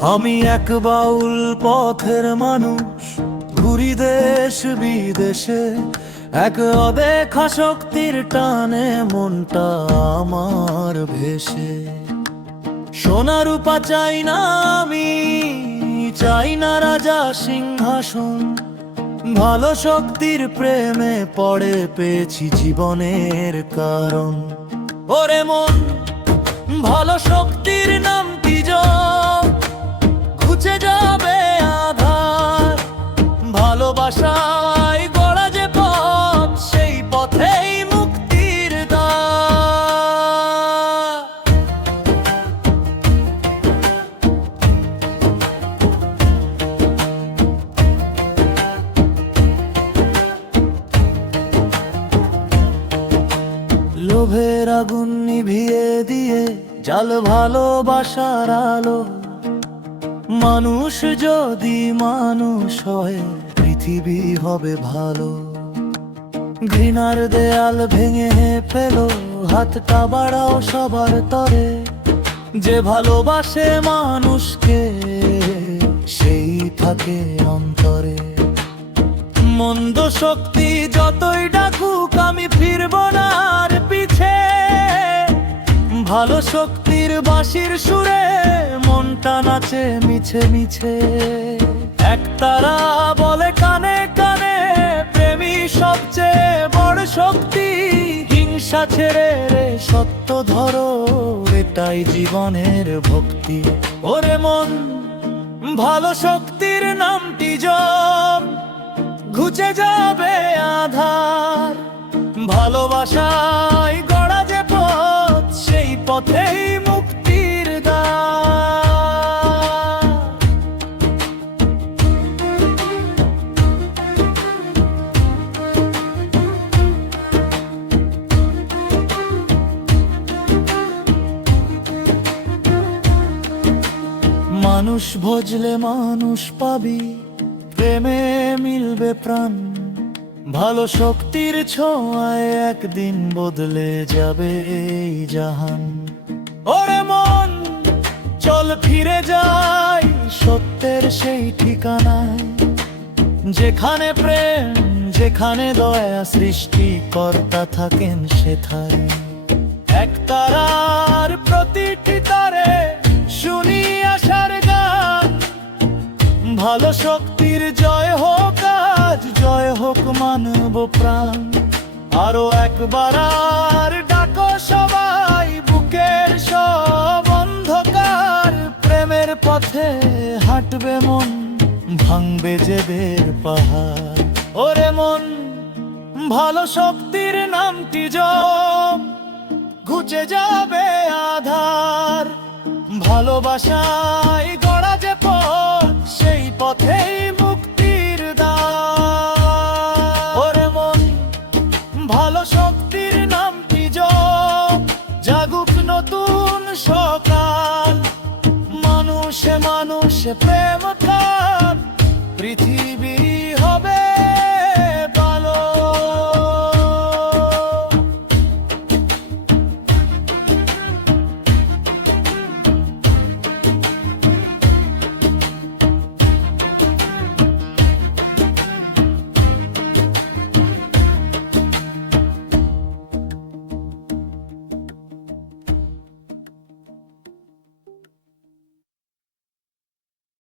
আমি এক বাউল পথের মানুষ, ঘুরি দেশ বিদেশে। এক অদেখা শক্তির টানে মনটা আমার ভেসে। সোনা রূপা চাই না আমি, চাই না রাজা সিংহাসন। ভালো শক্তির প্রেমে পড়ে পেয়েছি জীবনের কারণ। ওরে মন, ভালো শক্তির নাম কি ঘুচে যাবে আধার। ভালোবাসায় গড়া যে পথ, সেই পথেই মুক্তির দ্বার। লোভের আগুন নিভিয়ে দিয়ে জাল ভালোবাসার আলো। মানুষ যদি মানুষ হয়, পৃথিবী হবে ভালো। ঘৃণার দেয়াল ভেঙে ফেলো, হাতটা বাড়াও সবার তরে। যে ভালোবাসে মানুষকে, সেই থাকে অন্তরে। মন্দ শক্তি যতই ডাকুক, আমি ফিরব না আর পিছে। ভালো শক্তির বাঁশির সুরে মনটা নাচে মিছে মিছে। একতারা বলে কানে কানে, প্রেমী সবচেয়ে বড় শক্তি। হিংসা ছেড়ে রে সত্য ধরো, এটাই জীবনের ভক্তি। ওরে মন, ভালো শক্তির নামটি জপ, ঘুচে যাবে আধার। ভালোবাসায় গড়া যে পথ, সেই পথেই মুক্তির দ্বার। মানুষ ভজলে মানুষ পাবি, প্রেমে মিলবে প্রাণ। ভালো শক্তির ছোঁয়ায় একদিন বদলে যাবে এই জাহান। ওরে মন, চল ফিরে যাই সত্যের সেই ঠিকানায়। যেখানে প্রেম, যেখানে দয়া, সৃষ্টিকর্তা থাকেন সেথায়। এক তারার প্রতিটি তারে শুনি আশার গান। ভালো শক্তির জয় হোক আজ, জয় হোক মানব প্রাণ। আরো একবার আর ডাকো সবাই, বুকের সব অন্ধকার। প্রেমের পথে হাঁটবে মন, ভাঙবে জেদের পাহাড়। ওরে মন, ভালো শক্তির নামটি জপ, ঘুচে যাবে আধার। ভালোবাসায় গড়া যে পথ, সেই পথেই মুক্তির দ্বার। ওরে মন, ভালো শক্তির নামটি জপ, জাগুক নতুন সকাল। মানুষে মানুষে প্রেম